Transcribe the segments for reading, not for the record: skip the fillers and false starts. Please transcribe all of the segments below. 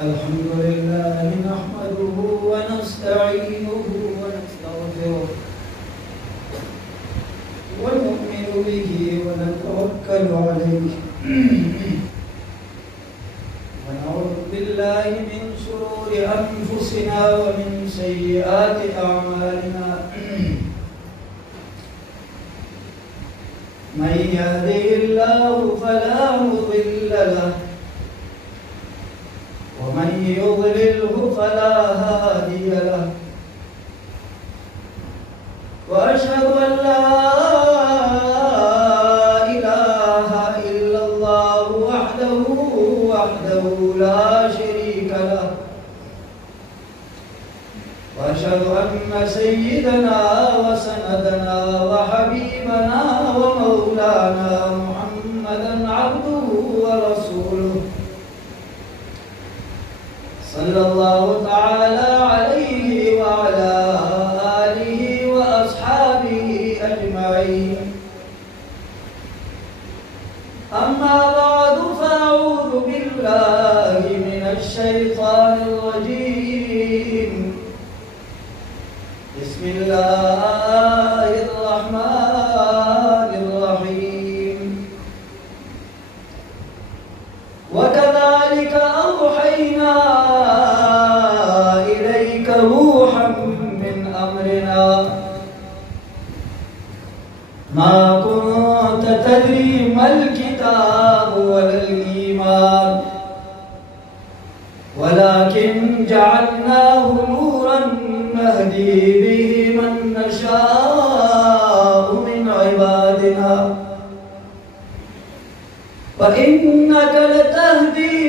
الحمد لله نحمده ونستعينه ونستغفره ونؤمن به ونتوكل عليه ونعوذ بالله من شرور أنفسنا ومن سيئات أعمالنا من يهده الله فلا مضل له ومن يضلله فلا هادي له وأشهد أن لا إله إلا الله وحده لا شريك له وأشهد أن سيدنا وسندنا وحبيبنا ومولانا محمدا عبده ورسوله صلى الله تعالى عليه وعلى آله وأصحابه أجمعين أما بعد فأعوذ بالله من الشيطان الرجيم بسم الله الرحمن الرحيم وكذلك أوحينا إليك روحا من أمرنا ما كنت تدري ما الكتاب ولا الإيمان ولكن جعلناه نورا نهدي به من نشاء من عبادنا وإنك لتهدي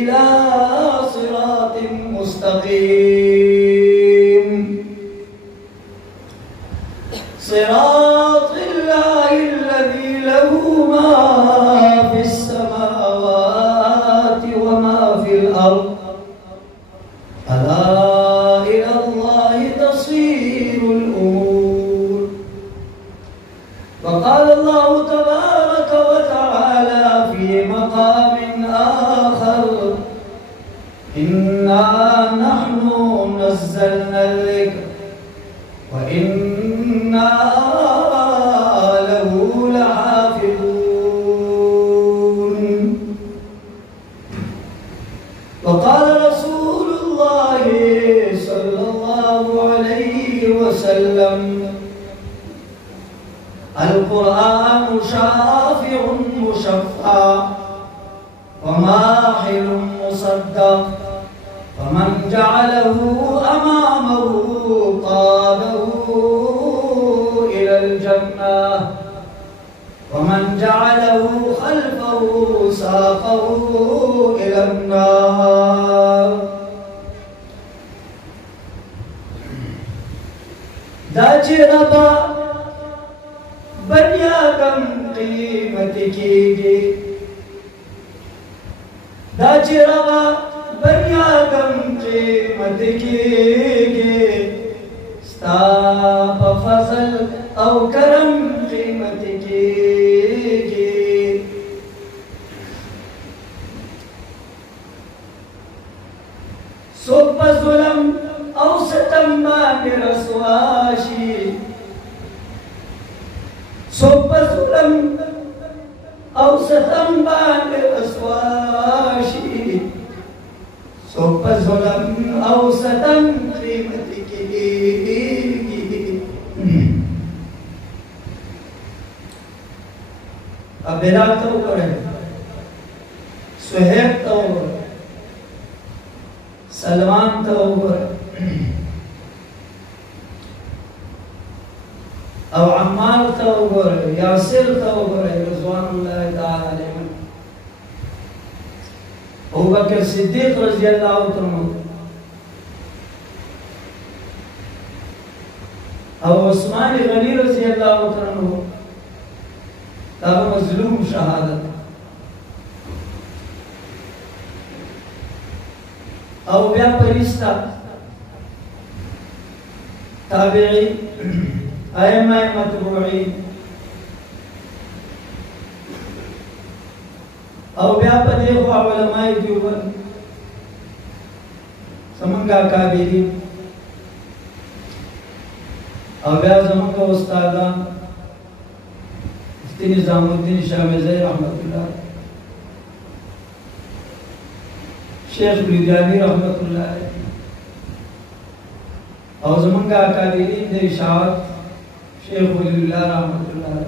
إلى صراط مستقيم صراط الله الذي له ما في السماوات وما في الأرض ألا إلى الله تصير الأمور وقال الله تبارك وتعالى في مقام آخر إنا نحن نزلنا الذكر وإنا له لحافظون وقال رسول الله صلى الله عليه وسلم القرآن شافع مشفع وماحل مصدق فمن جعله أمامه قاده إلى الجنة ومن جعله خلفه ساقه إلى النار داچه ربا بنیادم قیمت کیږي داچه ربا بنیادم قیمت کیږي ستا په فضل او کرم قیمت کیږي څوک په ظلم او ستم باندې رسوا شي څوک په ظلم او ستم باندې رسوا شي څوک په ظلم او ستم قیمت کیږي اب بلال ته وګورئ سہیب ته وګورئ سلمان ته وګورئ او عمار ته وګورئ یاسر ته وګورئ رضوان الله تعالی علیهم ابو بکر صدیق رضی الله عنه او عثمان غنی رضی الله عنه دا مظلوم شهادت او بیا پرستا تابعی ائمه متبوعین او بیا په دې خوا علماء دیوبند زمونږ اکابرین او بیا زمونږ استادان مفتی نظام الدین شاه میرزایی رحمت الله، شیخ بلیدیانی رحمت الله او زمونږ اکابرین د اشاعت شیخ ولی الله رحمت الله،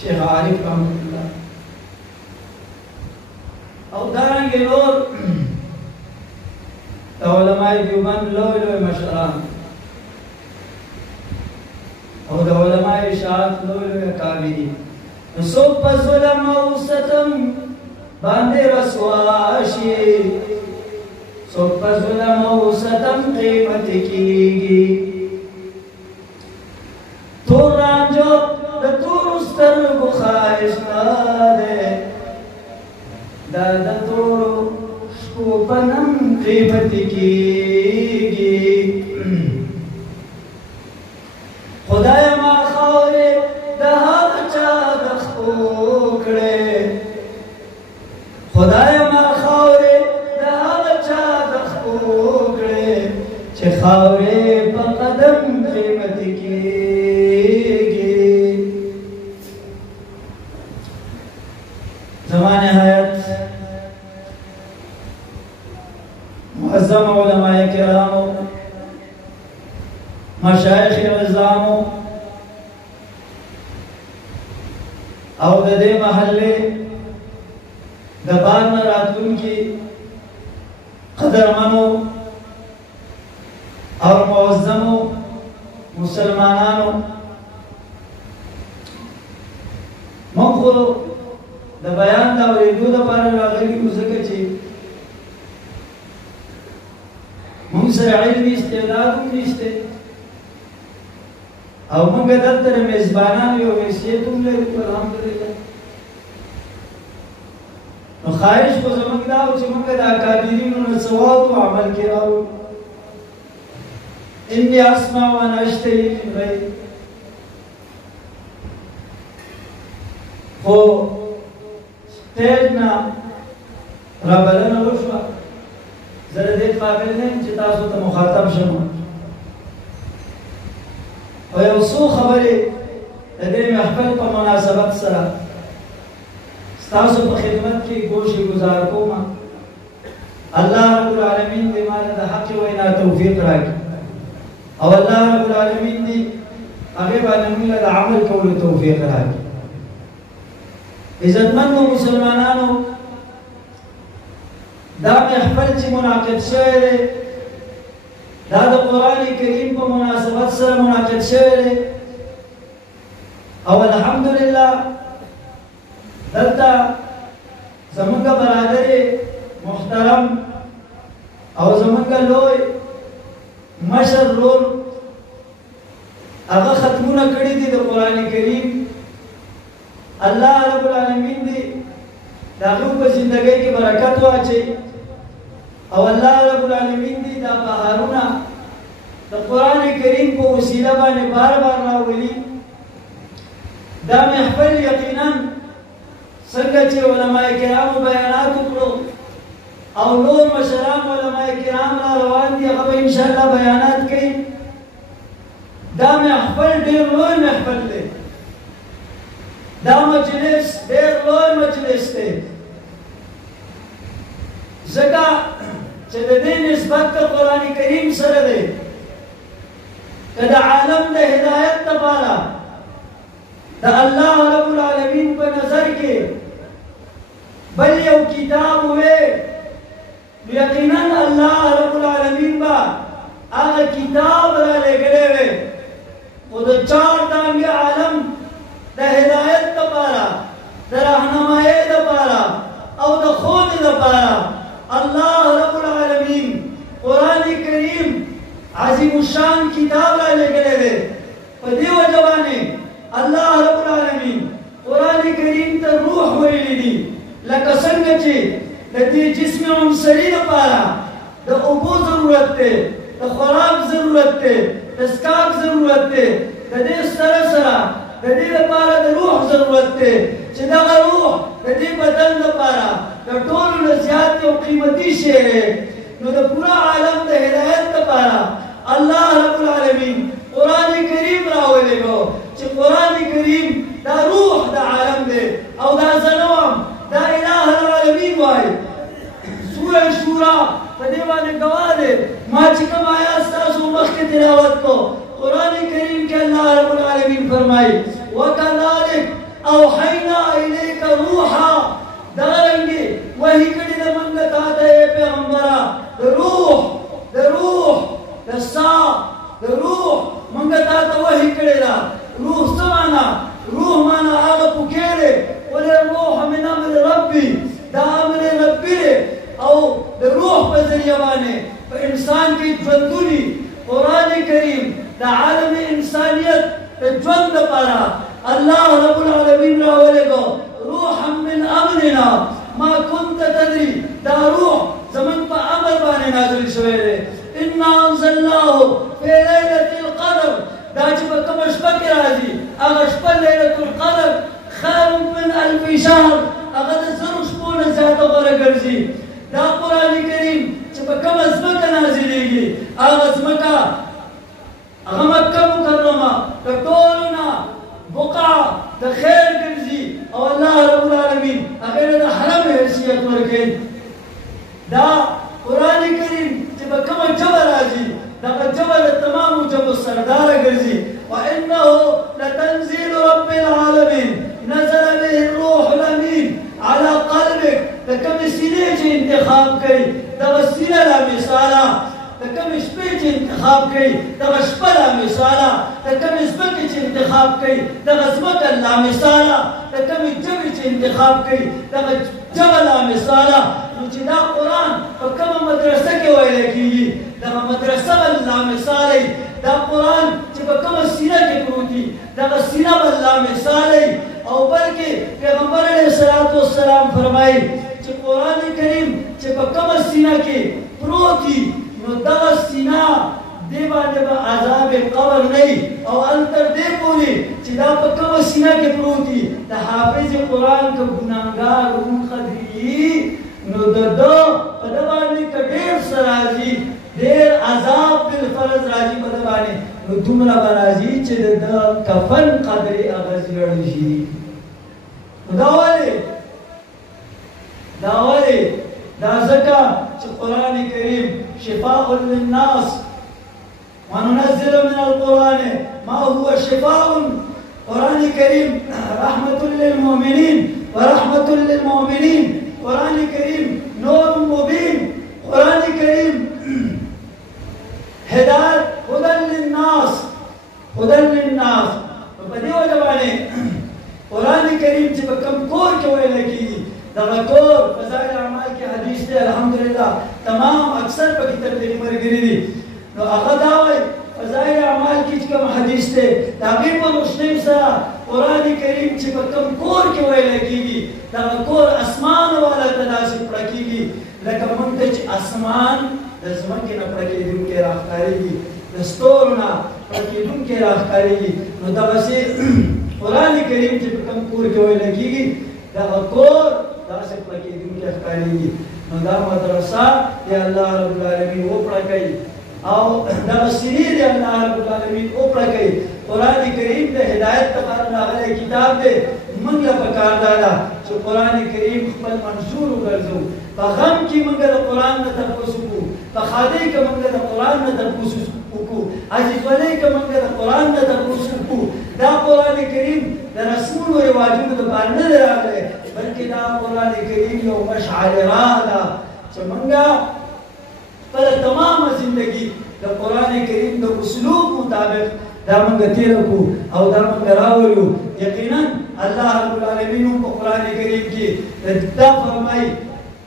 شیخ عارف رحمت الله او دارنګه نور د علماء دیوبند لوی لوی مشران او د علماء اشاعت لوی لوی اکابرین څوک په ظلم او ستم باندې رسوا شي، څوک په ظلم او ستم قیمت کیږي، تور رانجو د تور سترګو ښایسته دی، دا د تورو شپو په نم قیمت کیږي. خدای ما خاورې د هغه چا د خپو کړې، خدای ما خاورې د هغه چا د خپو کړې چې خاورې په قدم قیمت کیږي. زمان حیات معظم علماء کرامو، مشایخ عظامو او د دې محلې د بار نه راتلونکي قدرمنو او معظمو مسلمانانو، موږ خو د بیان د اورېدو لپاره راغلي یو، ځکه چې موږ سره علمي استعداد هم نشته او موږ دلته د میزبانانو یو حیثیت هم لرو الحمدلله. نو خواهش خو زموږ دا و چې موږ د اکابرینو نه څه واورو عمل کې راوړو. انی اسمع وانا اشتهی من غیر، خو سټیج نه رابلنه وشوه، زه د دې قابل نه یم چې تاسو ته مخاطب شم او یو څو خبرې د دې محفل په مناسبت سره ستاسو په خدمت کې گوشې گزار کوم. الله رب العالمین دې مال د حق وینا توفیق راکړي او الله رب العالمین دې هغه باندې موږ د عمل کولو توفیق راکړي. عزتمنو مسلمانانو، دا محفل چې منعقد شوی دی دا د قرآن کریم په مناسبت سره منعقد شوی دی او الحمدلله دلته زمونږ برادر محترم او زمونږ لوی مشر رول هغه ختمونه کړي دي د قرآن کریم. الله رب العالمین دې د هغو په زندګۍ کې برکت واچوي او الله رب العالمین دې دا بهارونه د قرآن کریم په وسیله باندې بار بار راولي. دا محفل یقینا څنګه چې علماء کرامو بیانات وکړو او نور مشران علماء کرام را روان دي، هغه به انشاءالله بیانات کوي. دا محفل ډېر لوی محفل دی، دا مجلس ډېر لوی مجلس دی، ځکه چې د دې نسبت د قرآن کریم سره دی که د عالم د هدایت لپاره د الله رب العالمین په نظر کې بل یو کتاب وې نو یقینا الله رب العالمین به هغه کتاب را لېږلی وې، خو د چار دانګې عالم د هدایت لپاره، د رهنمایۍ لپاره او د ښودې لپاره الله رب العالمین قرآن کریم عظیم الشان کتاب را لېږلی دی. په دې وجه باندې الله رب العالمین قرآن کریم ته روح ویلی دي، لکه څنګه چې د دې جسم عنصري لپاره د اوبو ضرورت دی، د خوراک ضرورت دی، د څښاک ضرورت دی، د دې سره سره د دې لپاره د روح ضرورت دی چې دغه روح د دې بدن لپاره د ټولو نه زیات یو قیمتي شی دی نو د پورا عالم د هدایت لپاره الله رب العالمین قرآن کریم راولېږو چې قرآن کریم دا روح د عالم دی او دا زنوم دا اله العالمین وایي سوره شورا په دې باندې ګواه دی ما چې کوم آیات ستاسو مخکې تلاوت کو قرآن کریم کې الله رب العالمین فرمایي وکذلک اوحینا الیک روحا دارنګې وحي کړي د موږ ته ته پیغمبره د روح د سا د روح موږ ته وحي کړي دا روح څه معنا روح معنا هغه پوکېږي ولې روح من امر ربي دا امر ربي او د روح په ذریعه باندې په انسان کې ژوندوني قرآن کریم د عالم انسانیت د ژوند لپاره الله رب العالمین راولېږو روحا من امرنا ما كنت تدري دا روح زمن په امر باندې نازل شوی دی انا انزلناه في ليله القدر دا چې په کومه شپه کې راځي هغه شپه ليله القدر خير من الف شهر هغه د زرو شپو نه زیاته غوره ګرځي دا قرآن کریم چې په کومه ځمکه نازلېږي هغه ځمکه هغه مکه مکرمه د ټولو نه بقع د خیر ګرځي او الله رب العالمین هغه د حرم حیثیت ورکړي دا قرآن کریم چې په کومه ژبه راځي دغه ژبه د تمامو ژبو سرداره ګرځي وانه لتنزيل رب العالمین نزل به الروح الامین على قلبك د کومې سینې چې انتخاب کوي دغه سینه لا مثاله د کومې شپې چې انتخاب کوي دغه شپه لا مثاله د کومې ځمکې چې انتخاب کوي دغه ځمکه لا مثاله د کومې ژبې چې انتخاب کوي دغه ژبه لا مثاله نو چې دا قرآن په کومه مدرسه کې ویلی کېږي دغه مدرسه به لا مثاله دا قرآن چې په کومه سینه کې پروت دي دغه سینه به لا مثاله او بلکې پیغمبر علیه الصلاة والسلام فرمایي چې قرآن کریم چې په کومه سینه کې پروت دي نو دغه سینه دې باندې به عذاب قبر نه او ان تر دې پورې چې دا په کومه سینه کې پروت دي د حافظ قرآن که ګناهګار روح قدري نو د ده په ده باندې که ډېر څه راځي ډېر عذاب بالفرض راځي په ده باندې نو دومره به راځي چې د ده کفن قدرې هغه زیړ شي دا ولې دا ځکه چې قرآن کریم شفاء للناس وننزل من القرآن ما هو شفاء قرآن کریم رحمة للمؤمنین ورحمة للمؤمنین قرآن کریم نور مبین قرآن کریم هدایت هدى للناس په دې وجه باندې قرآن کریم چې په کوم کور کې ویل کېږي دغه کور فضایل اعمال کې حدیث دی الحمدلله تمام اکثر پکې تبلیغي ملګري دي نو هغه دا وایي فضایل اعمال کې چې کوم حدیث دی د هغې په روشنۍ سره قرآن کریم چې په کوم کور کې ویل کېږي دغه کور اسمان والا ته داسې پړه کېږي لکه موږ ته چې اسمان د ځمکې نه پړه کېدونکی راښکارېږي د ستورو نه پړه کېدونکی راښکارېږي نو دغسې قرآن کریم چې په کوم کور کې ویل کېږي دغه کور داسې پړه کېدونکی ښکارېږي نو دا مدرسه د الله رب العالمین وپړه کوي او دغه سینې د الله رب العالمین وپړه کوي قرآن کریم د هدایت لپاره راغلی کتاب دی موږ له پکار دا ده چې قرآن کریم خپل منشور وګرځو په غم کې موږ د قرآن نه تپوس وکړو په ښادۍ کې موږ د قرآن نه تپوس وکړو عزیزولۍ کې موږ د قرآن نه تپوس وکړو دا قرآن کریم د رسمونو او رواجونو لپاره نه دی راغلی بلکې دا قرآن کریم یو مشعله ده چې موږ خپله تمامه زندګي د قرآن کریم د اسلوب مطابق دا موږ تېره کړو او دا موږ راولو یقینا الله رب العالمین په قرآن کریم کې دا فرمایي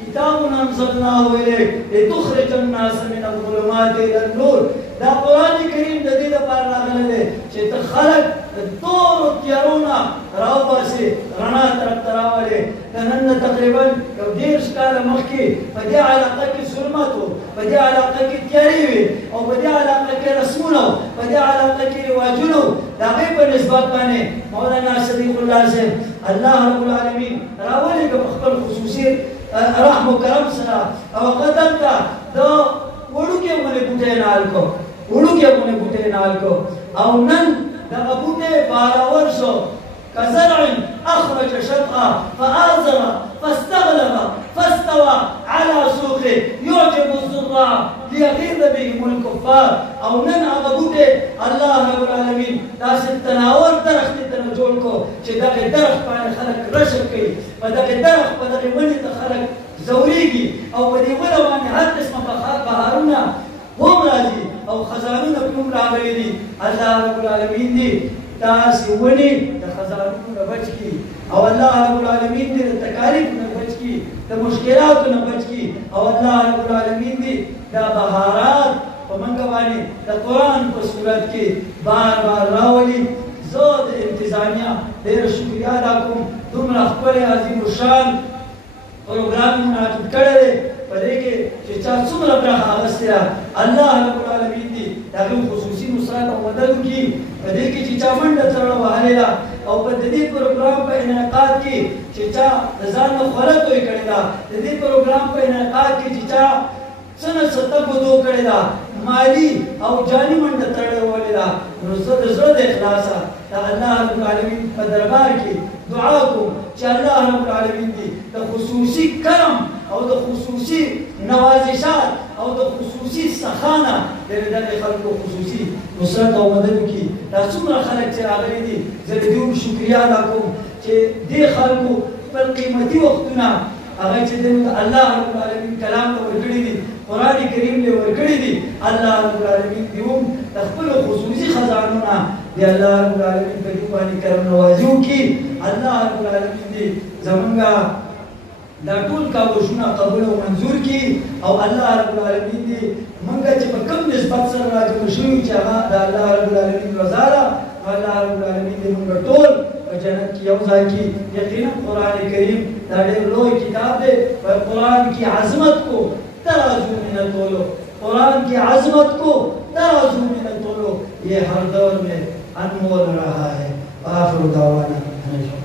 کتاب انزلناه الیک لتخرج الناس من الظلمات الى النور دا قرآن کریم د دې لپاره راغلی دی چې ته خلک د تورو تیارو نه راوباسې رڼا طرف ته راولې د نن نه تقریبا یو 10 کاله مخکې په دې علاقه کې ظلمت و په دې علاقه کې تیارې وې او په دې علاقه کې رسمونه و په دې علاقه کې رواجونه و د هغې په نسبت باندې مولانا صدیق الله صاحب الله رب العالمین رحم و کرم سره او قدر تا د وړوکې غونې بوټی نال کو وړوکې غونې بوټی نال کو او نن دغه بوټی بارور شو كزرع أخرج شطأه فآزر فاستغلظ فاستوى على سوقه يعجب الزراع ليغيظ بهم الكفار او نن هغه بوټی الله رب العالمین داسې تناور درخت ته جوړ کو چې دغه درخت باندې خلک رشک کوي په دغه درخت په دغه ونې ته خلک ځورېږي او په دې ونه باندې هر قسمه بهارونه هم راځي او خزانونه پرې هم راغلي دي الله رب العالمین دي داسې ونې د خزانونو نه بچ کړي او الله رب العالمین دې د تکالیف نه بچ کړي د مشکلاتو نه بچ کړي او الله رب العالمین دې دا بهارات په موږ باندې د قرآن په صورت کې بار بار راولي زه د انتظامیه ډېره شکریه ادا کوم دومره ښکلی عظیم الشان پروګرام منعقد کړی دی په دې کې چې چا څومره برخه اخیستې ده الله رب العالمین دې د هغوی خصوصي نصرت او مدد وکړي په دې کې چې چا منډه ترړه وهلې ده او په دې پروګرام په انعقاد کې چې چا د ځان نه خوله توی کړې ده د دې پروګرام په انعقاد کې چې چا څه نه څه تګودو کړې ده مالي او جاني منډه ترړه وهلې ده نو زه د زړه د اخلاصه د الله رب العالمین په دربار کې دعا کوم چې الله رب العالمین دې د خصوصي کرم او د خصوصي نوازشات او د خصوصي سخانه د دغه خلکو خصوصي نصرت او مدد وکړي دا څومره خلک چې راغلي دي زه د دوی شکریا ادا کوم چې دې خلکو خپل قیمتي وختونه هغه چې د الله رب العالمین کلام ته ورکړي دي قرآن کریم له ورکړي دي الله رب العالمین دې هم د خپلو خصوصي خزانونه د الله رب العالمین په دې باندې کرم نوازي وکړي الله رب العالمین دې زمونږ دا ټول کاوشونه قبول او منظور کړي او الله رب العالمین دې موږ چې په کوم نسبت سره راجمع شوي چې هغه د الله رب العالمین رضا ده الله رب العالمین دې موږ ټول په جنت کې یو ځای کړي یقینا قرآن کریم دا ډېر لوی کتاب دی په قرآن کې عظمت کو ترازو من الطولو قرآن کی عظمت کو ترازو من الطولو یہ ہر دور میں انمول رہا ہے آخر دعوانا